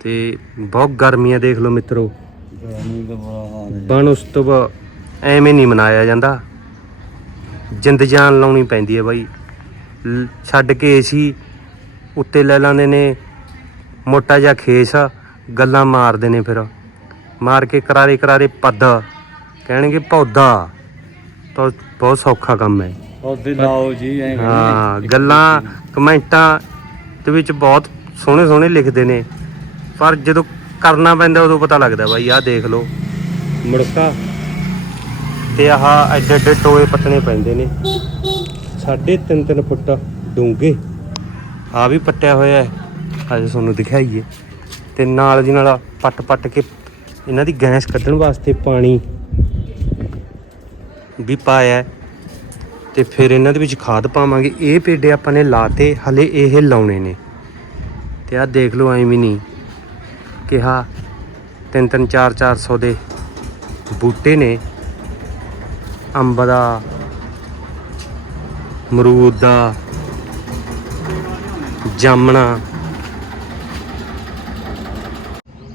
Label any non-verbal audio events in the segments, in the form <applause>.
ਤੇ ਬਹੁਤ ਗਰਮੀ ਆ ਦੇਖ ਲਓ ਮਿੱਤਰੋ। ਗਰਮੀ ਦਾ ਬੜਾ ਹਾਲ ਹੈ ਬਣ ਉਸ ਤੋਂ ਬਾਅਦ ਐਵੇਂ ਨਹੀਂ ਮਨਾਇਆ ਜਾਂਦਾ। ਜਿੰਦ ਜਾਨ ਲਾਉਣੀ ਪੈਂਦੀ ਹੈ ਬਾਈ। ਛੱਡ ਕੇ ਏਸੀ ਉੱਤੇ ਲੈ ਲਾਂਦੇ ਨੇ ਮੋਟਾ ਜਿਹਾ ਖੇਸ ਗੱਲਾਂ ਮਾਰਦੇ ਨੇ ਫਿਰ। ਮਾਰ ਕੇ ਕਰਾਰੇ ਕਰਾਰੇ ਪੱਦ ਕਹਿਣਗੇ ਪੌਦਾ। ਤਾਂ ਬਹੁਤ ਸੌਖਾ ਕੰਮ ਹੈ। ਉਹਦੇ ਲਾਓ ਜੀ ਐਂ ਹਾਂ ਗੱਲਾਂ ਕਮੈਂਟਾਂ ਦੇ ਵਿੱਚ ਬਹੁਤ ਸੋਹਣੇ ਸੋਹਣੇ ਲਿਖਦੇ ਨੇ। ਪਰ ਜਦੋਂ ਕਰਨਾ ਪੈਂਦਾ ਉਦੋਂ ਪਤਾ ਲੱਗਦਾ ਬਾਈ ਆਹ ਦੇਖ ਲਓ। ਮੁੜਕਾ। ਤੇ ਆਹ ਐਡੇ ਐਡੇ ਟੋਏ ਪੱਟਣੇ ਪੈਂਦੇ ਨੇ। ਸਾਢੇ ਤਿੰਨ ਤਿੰਨ ਫੁੱਟ ਡੂੰਘੇ। ਆ ਵੀ ਪੱਟਿਆ ਹੋਇਆ ਹੈ। ਅੱਜ ਤੁਹਾਨੂੰ ਦਿਖਾਈਏ। ਤੇ ਨਾਲ ਦੀ ਨਾਲ ਪੱਟ ਪੱਟ ਕੇ ਇਹਨਾਂ ਦੀ ਗੈਸ ਕੱਢਣ ਵਾਸਤੇ ਪਾਣੀ ਵੀ ਪਾਇਆ। ਤੇ ਫਿਰ ਇਹਨਾਂ ਦੇ ਵਿੱਚ ਖਾਦ ਪਾਵਾਂਗੇ। ਇਹ ਪੇਡੇ ਆਪਾਂ ਨੇ ਲਾਤੇ ਹਲੇ ਇਹ ਲਾਉਣੇ ਨੇ। ਤੇ ਆਹ ਦੇਖ ਲਓ ਐਵੇਂ ਨਹੀਂ। ਕਿਹਾ, ਤਿੰਨ ਤਿੰਨ ਚਾਰ 400 ਦੇ ਬੂਟੇ ਨੇ। ਅੰਬ ਦਾ ਮਰੂਦ ਦਾ ਜਾਮਣਾ।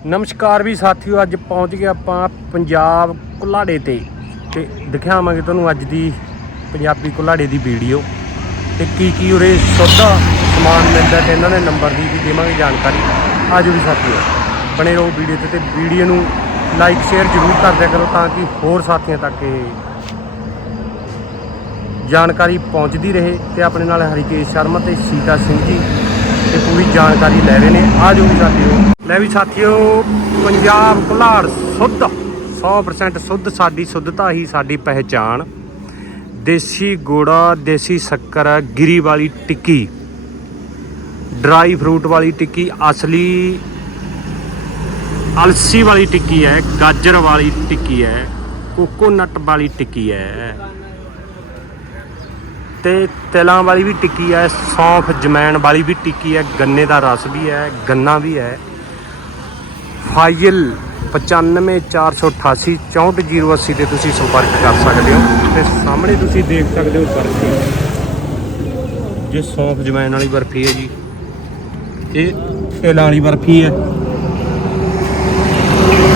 ਨਮਸਕਾਰ ਵੀ ਸਾਥੀਓ, ਅੱਜ ਪਹੁੰਚ ਗਏ ਆਪਾਂ ਪੰਜਾਬ ਕੁਲਾੜੇ ਤੇ ਤੇ ਦਿਖਾਵਾਂਗੇ ਤੁਹਾਨੂੰ ਅੱਜ ਦੀ ਪੰਜਾਬੀ ਕੁਲਾੜੇ ਦੀ ਵੀਡੀਓ। ਤੇ ਕੀ ਕੀ ਉਰੇ ਸੌਦਾ ਸਮਾਨ ਮਿਲਦਾ ਤੇ ਇਹਨਾਂ ਦੇ ਨੰਬਰ ਦੀ ਵੀ ਦੇਵਾਂਗੇ ਜਾਣਕਾਰੀ। ਆਜੋ ਵੀ ਸਾਥੀਓ। ਬਣੇ ਰਹੋ ਵੀਡੀਓ ਤੇ ਤੇ ਵੀਡੀਓ ਨੂੰ ਲਾਈਕ ਸ਼ੇਅਰ ਜ਼ਰੂਰ ਕਰ ਦਿਆ ਕਰੋ ਤਾਂ ਕਿ ਹੋਰ ਸਾਥੀਆਂ ਤੱਕ ਇਹ ਜਾਣਕਾਰੀ ਪਹੁੰਚਦੀ ਰਹੇ ਤੇ ਆਪਣੇ ਨਾਲ ਹਰੀਕੇਸ਼ ਸ਼ਰਮਾ ਤੇ ਸੀਤਾ ਸਿੰਘ ਜੀ ਤੇ ਪੂਰੀ ਜਾਣਕਾਰੀ ਲੈ ਰਹੇ ਨੇ। ਆ ਜੋ ਵੀ ਸਾਥੀਓ। ਲੈ ਵੀ ਸਾਥੀਓ, ਪੰਜਾਬ ਕੁਲਾੜ ਸੁੱਧ 100% ਸੁੱਧ, ਸਾਡੀ ਸੁੱਧਤਾ ਹੀ ਸਾਡੀ ਪਹਿਚਾਣ। ਦੇਸੀ ਗੋੜਾ, ਦੇਸੀ ਸ਼ੱਕਰ, ਗਿਰੀ ਵਾਲੀ ਟਿੱਕੀ, ਡਰਾਈ ਫਰੂਟ ਵਾਲੀ ਟਿੱਕੀ, ਅਸਲੀ ਅਲਸੀ ਵਾਲੀ ਟਿੱਕੀ ਹੈ, ਗਾਜਰ ਵਾਲੀ ਟਿੱਕੀ ਹੈ, ਕੋਕੋਨਟ ਵਾਲੀ ਟਿੱਕੀ ਹੈ। ਤੇ ਤਿਲਾਂ ਵਾਲੀ ਵੀ ਟਿੱਕੀ ਹੈ, ਸੌਂਫ, ਜਮੈਣ ਵਾਲੀ ਵੀ ਟਿੱਕੀ ਹੈ, ਗੰਨੇ ਦਾ ਰਸ ਵੀ ਹੈ, ਗੰਨਾ ਵੀ ਹੈ। ਫਾਈਲ 954886 64080 ਤੇ ਤੁਸੀਂ ਸੰਪਰਕ ਕਰ ਸਕਦੇ ਹੋ ਤੇ ਸਾਹਮਣੇ ਤੁਸੀਂ ਦੇਖ ਸਕਦੇ ਹੋ ਬਰਫੀ। ਜੇ ਸੌਂਫ, ਜਮੈਣ ਵਾਲੀ ਬਰਫੀ ਹੈ ਜੀ, ਇਹ ਤਿਲਾਂ ਵਾਲੀ ਬਰਫੀ ਹੈ।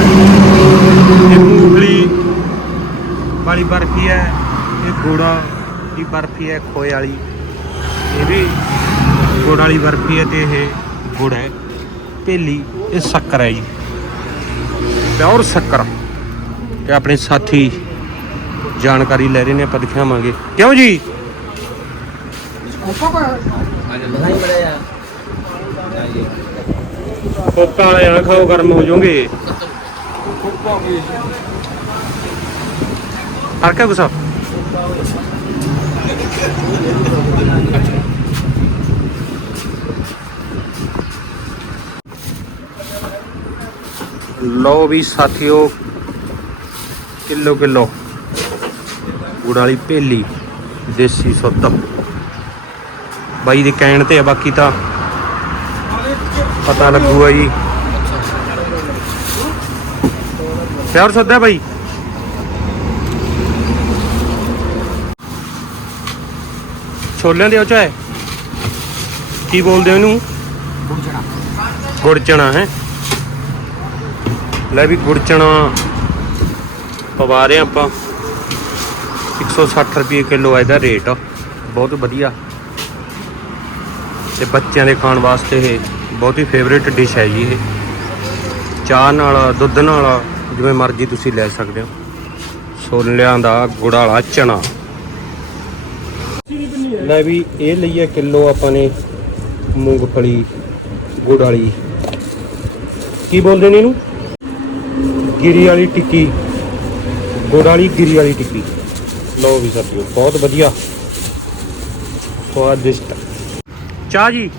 ਇਹ ਮੂੰਗਫਲੀ ਵਾਲੀ ਬਰਫੀ ਹੈ, ਇਹ ਗੁੜਾ ਦੀ ਬਰਫੀ ਹੈ, ਖੋਏ ਵਾਲੀ। ਇਹ ਵੀ ਗੁੜ ਵਾਲੀ ਬਰਫੀ ਹੈ ਤੇ ਇਹ ਗੁੜ ਹੈ। ਭੇਲੀ ਇਹ ਸ਼ੱਕਰ ਹੈ ਜੀ। ਪਿਓਰ ਸ਼ੱਕਰ। ਤੇ ਆਪਣੇ ਸਾਥੀ ਜਾਣਕਾਰੀ ਲੈ ਰਹੇ ਨੇ, ਆਪਾਂ ਦਿਖਾਵਾਂਗੇ। ਕਿਉਂ ਜੀ? ਕੋਕਾ ਵਾਲੇ ਨਾ ਖਾਓ, ਗਰਮ ਹੋ ਜਾਓਗੇ। ਫ਼ਰਕ ਹੈ ਕੁਛ ਲਓ ਵੀ ਸਾਥੀਓ ਕਿਲੋ ਕਿਲੋ। ਗੁੜ ਵਾਲੀ ਭੇਲੀ ਦੇਸੀ ਸੁੱਧ ਬਾਈ ਦੇ ਕਹਿਣ ਤੇ ਆ ਬਾਕੀ ਤਾਂ ਪਤਾ ਲੱਗੂਗਾ ਜੀ। ਸੁੱਧ ਹੈ ਬਾਈ। ਛੋਲਿਆਂ ਦੇ ਉਹ ਚ ਹੈ ਕੀ ਬੋਲਦੇ ਹੋ ਇਹਨੂੰ ਗੁੜ ਚਣਾ ਹੈ? ਲੈ ਵੀ ਗੁੜ ਚਣਾ ਪਵਾ ਰਹੇ ਆਪਾਂ। 160 ਰੁਪਏ ਕਿਲੋ ਹੈ ਇਹਦਾ ਰੇਟ। ਬਹੁਤ ਵਧੀਆ। ਤੇ ਬੱਚਿਆਂ ਦੇ ਖਾਣ ਵਾਸਤੇ ਇਹ ਬਹੁਤ ਹੀ ਫੇਵਰੇਟ ਡਿਸ਼ ਹੈ ਜੀ ਇਹ। ਚਾਹ ਨਾਲ ਦੁੱਧ ਨਾਲ। ਜਿਵੇਂ ਮਰਜ਼ੀ ਤੁਸੀਂ ਲੈ ਸਕਦੇ ਹੋ। ਛੋਲਿਆਂ ਦਾ ਗੁੜ ਵਾਲਾ ਚਣਾ ਲੈ ਵੀ ਇਹ ਲਈਏ ਕਿਲੋ ਆਪਾਂ ਨੇ ਮੂੰਗਫਲੀ ਗੁੜ ਵਾਲੀ। ਕੀ ਬੋਲਦੇ ਨੇ ਇਹਨੂੰ? ਗਿਰੀ ਵਾਲੀ ਟਿੱਕੀ। ਗੁੜ ਵਾਲੀ, ਗਿਰੀ ਵਾਲੀ ਟਿੱਕੀ। ਲਓ ਵੀ ਸਾਥੀਓ ਬਹੁਤ ਵਧੀਆ। ਸਵਾਦਿਸ਼ਟ। ਚਾਹ ਜੀ।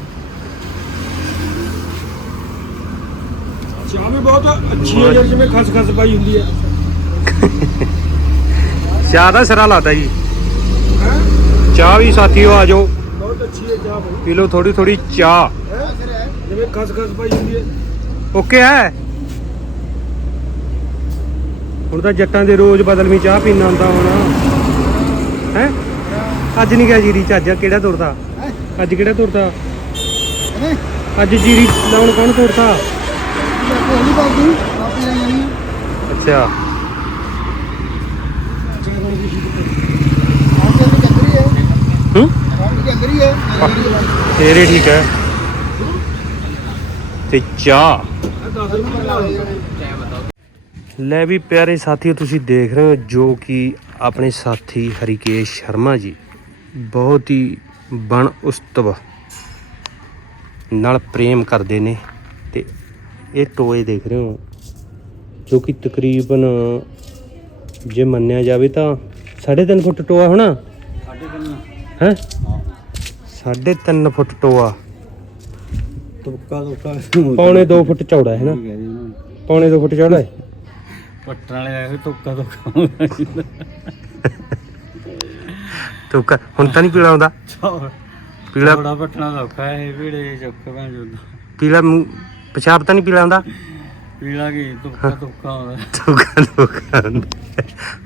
ਚਾਹ ਵੀ ਬਹੁਤ ਅੱਛੀ ਹੈ ਯਾਰ ਜਿਵੇਂ ਖਸਖਸ ਪਾਈ ਹੁੰਦੀ ਹੈ ਚਾਹ ਦਾ ਸਿਰਾ ਲਾਤਾ ਜੀ। ਚਾਹ ਵੀ ਸਾਥੀਓ ਆ ਜਾਓ। ਬਹੁਤ ਅੱਛੀ ਹੈ ਚਾਹ ਭਾਈ ਪੀ ਲਓ ਥੋੜੀ ਥੋੜੀ ਚਾਹ। ਜਿਵੇਂ ਖਸਖਸ ਪਾਈ ਹੁੰਦੀ ਹੈ ਓਕੇ ਹੈ? ਹੁਣ ਤਾਂ ਜੱਟਾਂ ਦੇ ਰੋਜ਼ ਬਦਲਵੀਂ ਚਾਹ ਪੀਣਾ ਹੁੰਦਾ ਹੋਣਾ। ਹੈ? ਅੱਜ ਨਹੀਂ ਗਿਆ ਜੀਰੀ ਚ ਅੱਜ ਕਿਹੜਾ ਤੁਰਦਾ? ਅੱਜ ਕਿਹੜਾ ਤੁਰਦਾ? ਅੱਜ ਜੀਰੀ ਲਾਉਣ ਕੌਣ ਤੁਰਦਾ? ਪਹਿਲੀ ਵਾਰ ਦੀ ਆਪੇ ਆਈ ਨਹੀਂ ਅੱਛਾ। ਆਪੇ ਵੀ ਹੂੰ? ਤੇਰੇ ਠੀਕ ਹੈ। ਤੇ ਚਾਹ। ਲੈ ਵੀ ਪਿਆਰੇ ਸਾਥੀਓ, ਤੁਸੀਂ ਦੇਖ ਰਹੇ ਹੋ ਜੋ ਕਿ ਆਪਣੇ ਸਾਥੀ ਹਰੀਕੇਸ਼ ਸ਼ਰਮਾ ਜੀ ਬਹੁਤ ਹੀ ਬਣ ਉਸਤਵ ਨਾਲ ਪ੍ਰੇਮ ਕਰਦੇ ਨੇ। ਇਹ ਟੋਏ ਦੇਖ ਰਹੇ ਹੋ ਜੋ ਕਿ ਤਕਰੀਬਨ ਜੇ ਮੰਨਿਆ ਜਾਵੇ ਤਾਂ 3.5 ਫੁੱਟ ਟੋਆ ਹੋਣਾ? ਸਾਡੇ ਕਿੰਨਾ ਹੈ? 3.5 ਫੁੱਟ ਟੋਆ। ਤੁੱਕਾ ਤੁੱਕਾ ਪੌਣੇ 2 ਫੁੱਟ ਚੌੜਾ ਹੈ ਨਾ? ਪੌਣੇ 2 ਫੁੱਟ ਚੌੜਾ ਹੈ? ਪੱਟਣ ਵਾਲੇ ਆਏ ਹੋਏ ਤੁੱਕਾ ਤੁੱਕਾ ਤੂੰ ਕ- ਹੁਣ ਤਾਂ ਨਹੀਂ ਪੀਲਾ ਆਉਂਦਾ? ਪੀਲਾ ਬੜਾ ਪੱਟਣਾ ਸੌਖਾ ਹੈ ਇਹ ਵੀੜੇ ਚੁੱਕ ਭੈਣ ਜੁਦਾ। ਮੂੰਹ- ਪਿਸ਼ਾਬ ਤਾਂ ਨਹੀਂ ਪੀਲਾ ਆਉਂਦਾ ਪੀਲਾ ਕੀ ਤੁੱਕਾ ਤੁੱਕਾ ਆਉਂਦਾ ਤੁਕਾਂ ਤੁਕਾਂ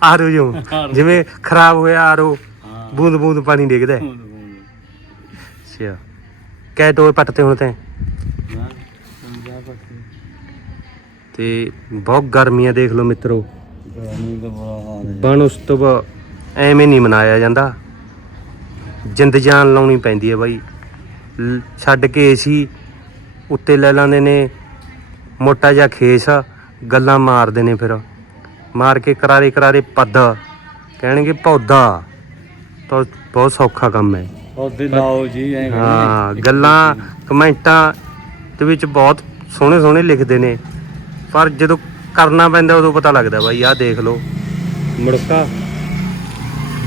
ਆਰੋ ਜੋ ਜਿਵੇਂ ਖਰਾਬ ਹੋਇਆ ਆਰੋ ਹਾਂ। ਬੂੰਦ ਬੂੰਦ ਪਾਣੀ ਡਿੱਗਦਾ। ਹੈ। ਬੂੰਦ ਬੂੰਦ। ਅੱਛਾ। ਕੈ ਟੋਏ ਪੱਟਤੇ ਹੁਣ ਤੇ। ਨਾ ਸਮਝਾ ਪੱਟੀ ਤੇ। ਬਹੁਤ ਗਰਮੀਆਂ ਦੇਖ ਲਓ ਮਿੱਤਰੋ। ਗਰਮੀ ਦਾ ਬੜਾ ਹਾਲ ਹੈ। ਬਣ ਉਸ ਤੋਂ ਬਾ- ਐਵੇਂ ਨਹੀਂ ਮਨਾਇਆ ਜਾਂਦਾ। ਜਿੰਦ ਜਾਨ ਲਾਉਣੀ ਪੈਂਦੀ ਹੈ ਬਾਈ। ਲ- ਛੱਡ ਕੇ ਏਸੀ ਉੱਤੇ ਲੈ ਲਾਂਦੇ ਨੇ ਮੋਟਾ ਜਿਹਾ ਖੇਸ ਗੱਲਾਂ ਮਾਰਦੇ ਨੇ ਫਿਰ। ਮਾਰ ਕੇ ਕਰਾਰੇ ਕਰਾਰੇ ਪੱਦ ਕਹਿਣਗੇ ਪੌਦਾ। ਤਾਂ ਬਹੁਤ ਸੌਖਾ ਕੰਮ ਹੈ। ਉਹਦੇ ਲਾਓ ਜੀ ਐਂ ਹਾਂ ਗੱਲਾਂ ਕਮੈਂਟਾਂ ਦੇ ਵਿੱਚ ਬਹੁਤ ਸੋਹਣੇ ਸੋਹਣੇ ਲਿਖਦੇ ਨੇ। ਪਰ ਜਦੋਂ ਕਰਨਾ ਪੈਂਦਾ ਉਦੋਂ ਪਤਾ ਲੱਗਦਾ ਬਾਈ ਆਹ ਦੇਖ ਲਓ। ਮੁੜਕਾ।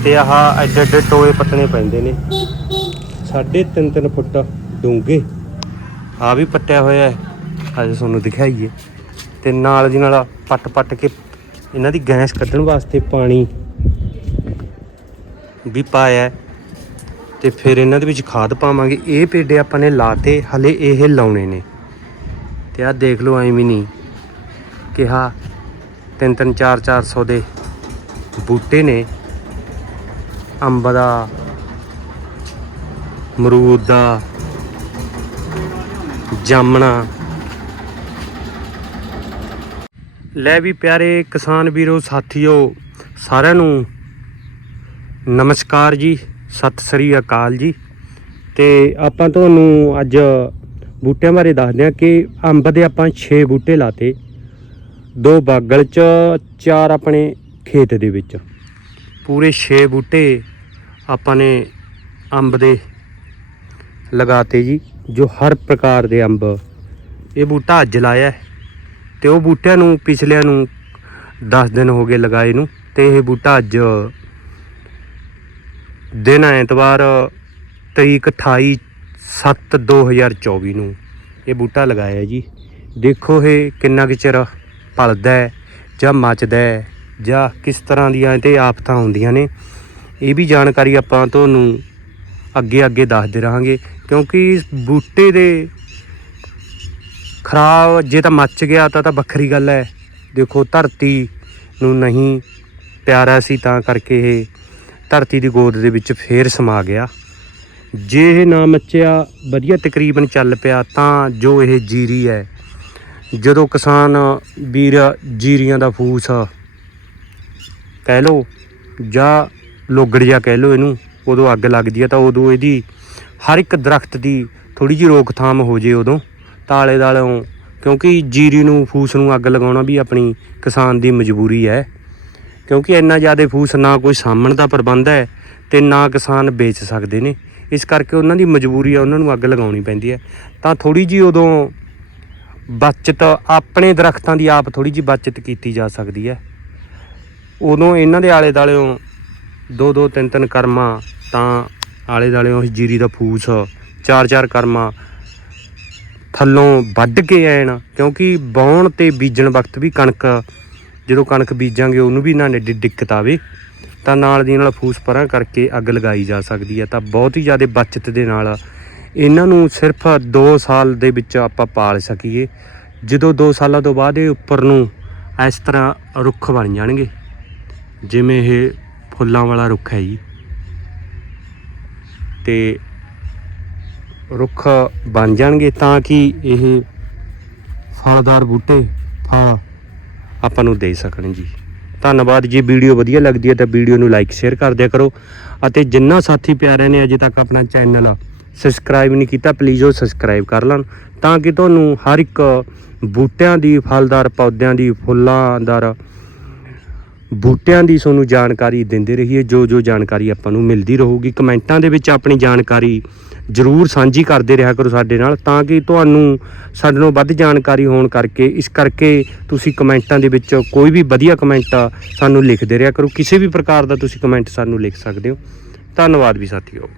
ਤੇ ਆਹ ਐਡੇ ਐਡੇ ਟੋਏ ਪੱਟਣੇ ਪੈਂਦੇ ਨੇ। <laughs> ਸਾਢੇ ਤਿੰਨ ਤਿੰਨ ਫੁੱਟ ਡੂੰਘੇ। ਆ ਵੀ ਪੱਟਿਆ ਹੋਇਆ ਹੈ। ਅੱਜ ਤੁਹਾਨੂੰ ਦਿਖਾਈਏ। ਤੇ ਨਾਲ ਦੀ ਨਾਲ ਪੱਟ ਪੱਟ ਕੇ ਇਹਨਾਂ ਦੀ ਗੈਸ ਕੱਢਣ ਵਾਸਤੇ ਪਾਣੀ ਵੀ ਪਾਇਆ ਹੈ। ਤੇ ਫਿਰ ਇਹਨਾਂ ਦੇ ਵਿੱਚ ਖਾਦ ਪਾਵਾਂਗੇ। ਇਹ ਪੇਡੇ ਆਪਾਂ ਨੇ ਲਾਤੇ, ਹਲੇ ਇਹ ਲਾਉਣੇ ਨੇ। ਤੇ ਆਹ ਦੇਖ ਲਓ ਐਵੇਂ ਨਹੀਂ ਕਿਹਾ ਤਿੰਨ ਤਿੰਨ ਚਾਰ ਚਾਰ ਸੌ ਦੇ ਬੂਟੇ ਨੇ। ਅੰਬ ਦਾ ਮਰੂਦ ਦਾ ਜਾਮਣਾ। ਲੈ ਵੀ ਪਿਆਰੇ ਕਿਸਾਨ ਵੀਰੋ, ਸਾਥੀਓ, ਸਾਰਿਆਂ ਨੂੰ ਨਮਸਕਾਰ ਜੀ, ਸਤਿ ਸ੍ਰੀ ਅਕਾਲ ਜੀ। ਤੇ ਆਪਾਂ ਤੁਹਾਨੂੰ ਅੱਜ ਬੂਟਿਆਂ ਬਾਰੇ ਦੱਸਦੇ ਹਾਂ ਕਿ ਅੰਬ ਦੇ ਆਪਾਂ 6 ਬੂਟੇ ਲਾਤੇ। ਦੋ ਬਾਗਲ ਚ, ਚਾਰ ਆਪਣੇ ਖੇਤ ਦੇ ਵਿੱਚ। ਪੂਰੇ 6 ਬੂਟੇ ਆਪਾਂ ਨੇ ਅੰਬ ਦੇ ਲਗਾਤੇ ਜੀ। ਜੋ ਹਰ ਪ੍ਰਕਾਰ ਦੇ ਅੰਬ, ਇਹ ਬੂਟਾ ਅੱਜ ਲਾਇਆ ਹੈ। ਤੇ ਉਹ ਬੂਟਿਆਂ ਨੂੰ ਪਿਛਲਿਆਂ ਨੂੰ 10 ਦਿਨ ਹੋ ਗਏ ਲਗਾਏ ਨੂੰ, ਤੇ ਇਹ ਬੂਟਾ ਅੱਜ ਦਿਨ ਐਤਵਾਰ ਤਰੀਕ 28 7 2024 ਨੂੰ ਇਹ ਬੂਟਾ ਲਗਾਇਆ ਜੀ। ਦੇਖੋ ਇਹ ਕਿੰਨਾ ਕੁ ਚਿਰ ਪਲਦਾ ਹੈ ਜਾਂ ਮੱਚਦਾ ਹੈ ਜਾਂ ਕਿਸ ਤਰ੍ਹਾਂ ਦੀਆਂ ਇਹ ਤੇ ਆਫਤਾਂ ਹੁੰਦੀਆਂ ਨੇ, ਇਹ ਵੀ ਜਾਣਕਾਰੀ ਆਪਾਂ ਤੁਹਾਨੂੰ ਅੱਗੇ ਅੱਗੇ ਦੱਸਦੇ ਰਹਾਂਗੇ। ਕਿਉਂਕਿ ਬੂਟੇ ਦੇ ਖਰਾਬ, ਜੇ ਤਾਂ ਮੱਚ ਗਿਆ ਤਾਂ ਤਾਂ ਵੱਖਰੀ ਗੱਲ ਹੈ। ਦੇਖੋ, ਧਰਤੀ ਨੂੰ ਨਹੀਂ ਪਿਆਰਾ ਸੀ, ਤਾਂ ਕਰਕੇ ਇਹ ਧਰਤੀ ਦੀ ਗੋਦ ਦੇ ਵਿੱਚ ਫੇਰ ਸਮਾ ਗਿਆ। ਜੇ ਇਹ ਨਾ ਮੱਚਿਆ, ਵਧੀਆ ਤਕਰੀਬਨ ਚੱਲ ਪਿਆ, ਤਾਂ ਜੋ ਇਹ ਜੀਰੀ ਹੈ। ਜਦੋਂ ਕਿਸਾਨ ਵੀਰ ਜੀਰੀਆਂ ਦਾ ਫੂਸ ਕਹਿ ਲਓ ਜਾਂ ਲੋਗੜ ਜਾਂ ਕਹਿ ਲਓ ਇਹਨੂੰ, ਉਦੋਂ ਅੱਗ ਲੱਗਦੀ ਹੈ, ਤਾਂ ਉਦੋਂ ਇਹਦੀ ਹਰ ਇੱਕ ਦਰਖਤ ਦੀ ਥੋੜੀ ਜਿਹੀ ਰੋਕਥਾਮ ਹੋ ਜੇ ਉਦੋਂ। ਤਾਲੇ ਦਾਲੋਂ, ਕਿਉਂਕਿ ਜੀਰੀ ਨੂੰ, ਫੂਸ ਨੂੰ ਅੱਗ ਲਗਾਉਣਾ ਵੀ ਆਪਣੀ ਕਿਸਾਨ ਦੀ ਮਜਬੂਰੀ ਹੈ। ਕਿਉਂਕਿ ਇੰਨਾ ਜ਼ਿਆਦਾ ਫੂਸ ਨਾ ਕੋਈ ਸਾਹਮਣ ਦਾ ਪ੍ਰਬੰਧ ਹੈ ਤੇ ਨਾ ਕਿਸਾਨ ਵੇਚ ਸਕਦੇ ਨੇ। ਇਸ ਕਰਕੇ ਉਹਨਾਂ ਦੀ ਮਜਬੂਰੀ ਆ ਉਹਨਾਂ ਨੂੰ ਅੱਗ ਲਗਾਉਣੀ ਪੈਂਦੀ ਹੈ। ਤਾਂ ਥੋੜੀ ਜੀ ਉਦੋਂ ਬਚਤ, ਆਪਣੇ ਦਰਖਤਾਂ ਦੀ ਆਪ ਥੋੜੀ ਜੀ ਬਚਤ ਕੀਤੀ ਜਾ ਸਕਦੀ ਹੈ। ਉਦੋਂ ਇਹਨਾਂ ਦੇ ਆਲੇ ਦਾਲਿਓਂ ਦੋ ਦੋ ਤਿੰਨ ਤਿੰਨ ਕਰਮਾਂ ਤਾਂ ਆਲੇ ਦਾਲਿਓਂ ਜੀਰੀ ਦਾ ਫੂਸ, ਚਾਰ ਚਾਰ ਕਰਮਾ ਥੱਲੋਂ ਵੱਢ ਕੇ ਐਨ, ਕਿਉਂਕਿ ਬਾਉਣ ਤੇ ਬੀਜਣ ਵਕਤ ਵੀ ਕਣਕ, ਜਦੋਂ ਕਣਕ ਬੀਜਾਂਗੇ ਉਹਨੂੰ ਵੀ ਨਾ ਏਡੀ ਦਿੱਕਤ ਆਵੇ, ਤਾਂ ਨਾਲ ਦੀ ਨਾਲ ਫੂਸ ਪਰਾਂ ਕਰਕੇ ਅੱਗ ਲਗਾਈ ਜਾ ਸਕਦੀ ਹੈ, ਤਾਂ ਬਹੁਤ ਹੀ ਜ਼ਿਆਦਾ ਬਚਤ ਦੇ ਨਾਲ ਇਹਨਾਂ ਨੂੰ ਸਿਰਫ 2 ਸਾਲ ਦੇ ਵਿੱਚ ਆਪਾਂ ਪਾਲ ਸਕੀਏ। ਜਦੋਂ 2 ਸਾਲਾਂ ਤੋਂ ਬਾਅਦ ਇਹ ਉੱਪਰ ਨੂੰ ਇਸ ਤਰ੍ਹਾਂ ਰੁੱਖ ਬਣ ਜਾਣਗੇ, ਜਿਵੇਂ ਇਹ ਫੁੱਲਾਂ ਵਾਲਾ ਰੁੱਖ ਹੈ ਜੀ। ਤੇ ਰੁੱਖ ਬਣ ਜਾਣਗੇ ਤਾਂ ਕਿ ਇਹ ਫਲਦਾਰ ਬੂਟੇ ਫਲ ਆਪਾਂ ਨੂੰ ਦੇ ਸਕਣ ਜੀ। ਧੰਨਵਾਦ ਜੇ, ਵੀਡੀਓ ਵਧੀਆ ਲੱਗਦੀ ਹੈ ਤਾਂ ਵੀਡੀਓ ਨੂੰ ਲਾਈਕ ਸ਼ੇਅਰ ਕਰ ਦਿਆ ਕਰੋ। ਅਤੇ ਜਿੰਨਾ ਸਾਥੀ ਪਿਆਰਿਆਂ ਨੇ ਅਜੇ ਤੱਕ ਆਪਣਾ ਚੈਨਲ ਸਬਸਕ੍ਰਾਈਬ ਨਹੀਂ ਕੀਤਾ ਪਲੀਜ਼ ਉਹ ਸਬਸਕ੍ਰਾਈਬ ਕਰ ਲੈਣ ਤਾਂ ਕਿ ਤੁਹਾਨੂੰ ਹਰ ਇੱਕ ਬੂਟਿਆਂ ਦੀ, ਫਲਦਾਰ ਪੌਦਿਆਂ ਦੀ, ਫੁੱਲਾਂ ਫੁੱਲਾਂਦਾਰ ਬੂਟਿਆਂ ਦੀ ਤੁਹਾਨੂੰ ਜਾਣਕਾਰੀ ਦਿੰਦੇ ਰਹੀਏ, ਜੋ ਜੋ ਜਾਣਕਾਰੀ ਆਪਾਂ ਨੂੰ ਮਿਲਦੀ ਰਹੂਗੀ, ਕਮੈਂਟਾਂ ਦੇ ਵਿੱਚ ਆਪਣੀ ਜਾਣਕਾਰੀ ਜ਼ਰੂਰ ਸਾਂਝੀ ਕਰਦੇ ਰਿਹਾ ਕਰੋ ਸਾਡੇ ਨਾਲ, ਤਾਂ ਕਿ ਤੁਹਾਨੂੰ ਸਾਡੇ ਨਾਲ ਵੱਧ ਜਾਣਕਾਰੀ ਹੋਣ ਕਰਕੇ, ਇਸ ਕਰਕੇ ਤੁਸੀਂ ਕਮੈਂਟਾਂ ਦੇ ਵਿੱਚ ਕੋਈ ਵੀ ਵਧੀਆ ਕਮੈਂਟ ਸਾਨੂੰ ਲਿਖਦੇ ਰਿਹਾ ਕਰੋ, ਕਿਸੇ ਵੀ ਪ੍ਰਕਾਰ ਦਾ ਤੁਸੀਂ ਕਮੈਂਟ ਸਾਨੂੰ ਲਿਖ ਸਕਦੇ ਹੋ। ਧੰਨਵਾਦ ਵੀ ਸਾਥੀਓ।